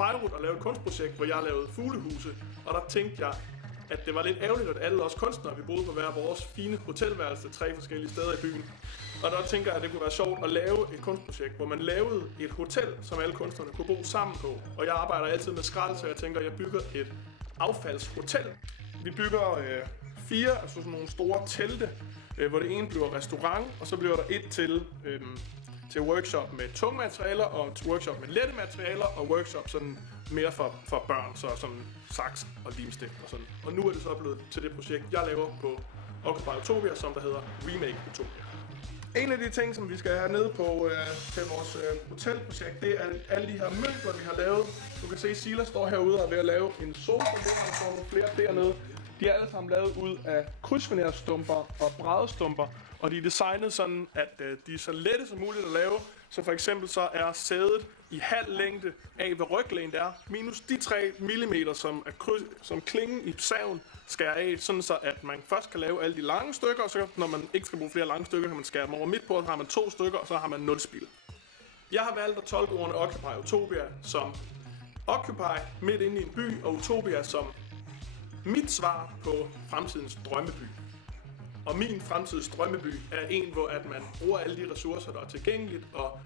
Beirut og lave et kunstprojekt, hvor jeg lavede fuglehuse. Og der tænkte jeg, at det var lidt ærgerligt, at alle os kunstnere, vi boede på hver vores fine hotelværelse 3 forskellige steder i byen. Og der tænker jeg, at det kunne være sjovt at lave et kunstprojekt, hvor man lavede et hotel, som alle kunstnerne kunne bo sammen på. Og jeg arbejder altid med skrald, så jeg tænker, at jeg bygger et affaldshotel. Vi bygger 4 altså sådan nogle store telte, hvor det ene bliver restaurant, og så bliver der et til workshop med tunge materialer, og til workshop med lette materialer, og workshop sådan mere for børn, så sådan saks og limstift og sådan. Og nu er det så blevet til det projekt, jeg laver på Occupy Utopia, som der hedder Remake Utopia. En af de ting, som vi skal have ned på til vores hotelprojekt, det er alle de her møbler, vi har lavet. Du kan se, Silas står herude og er ved at lave en sofa, der står nogle flere dernede. De er alle sammen lavet ud af krydsfinerstumper og brædestumper, og de er designet sådan, at de er så lette som muligt at lave. Så for eksempel så er sædet i halv længde af, hvad ryglænet er, minus de 3 mm, som klingen i saven skærer af, sådan så at man først kan lave alle de lange stykker, og så når man ikke skal bruge flere lange stykker, kan man skære dem over midt på, og så har man 2 stykker, og så har man 0 spild. Jeg har valgt at tolke ordene Occupy Utopia som Occupy midt inde i en by, og Utopia som mit svar på fremtidens drømmeby. Og min fremtids drømmeby er en, hvor at man bruger alle de ressourcer, der er tilgængeligt, og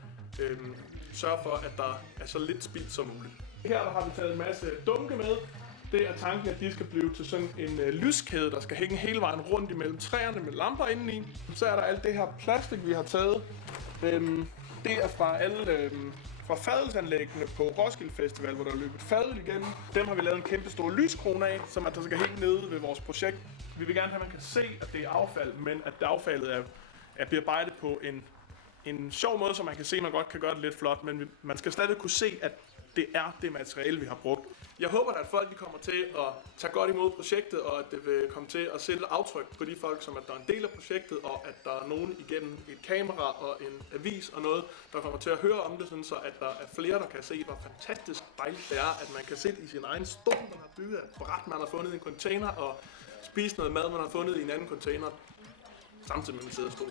sørger for, at der er så lidt spild som muligt. Her der har vi taget en masse dunke med. Det er tanken, at de skal blive til sådan en lyskæde, der skal hænge hele vejen rundt imellem træerne med lamper indeni. Så er der alt det her plastik, vi har taget. Det er fra alle fra fadelsanlæggene på Roskilde Festival, hvor der er løbet fadel igennem. Dem har vi lavet en kæmpe stor lyskrone af, som at der skal hænge nede ved vores projekt. Vi vil gerne have, at man kan se, at det er affald, men at det affaldet er bearbejdet på en sjov måde, så man kan se, at man godt kan gøre det lidt flot, men man skal stadig kunne se, at det er det materiale, vi har brugt. Jeg håber, at folk kommer til at tage godt imod projektet, og at det vil komme til at sætte et aftryk på de folk, som at der er en del af projektet, og at der er nogen igennem et kamera og en avis og noget, der kommer til at høre om det, sådan så at der er flere, der kan se, hvor fantastisk dejligt det er, at man kan sidde i sin egen stol, man har bygget et bræt, man har fundet i en container, og spise noget mad, man har fundet i en anden container, samtidig med at man sidder og stol.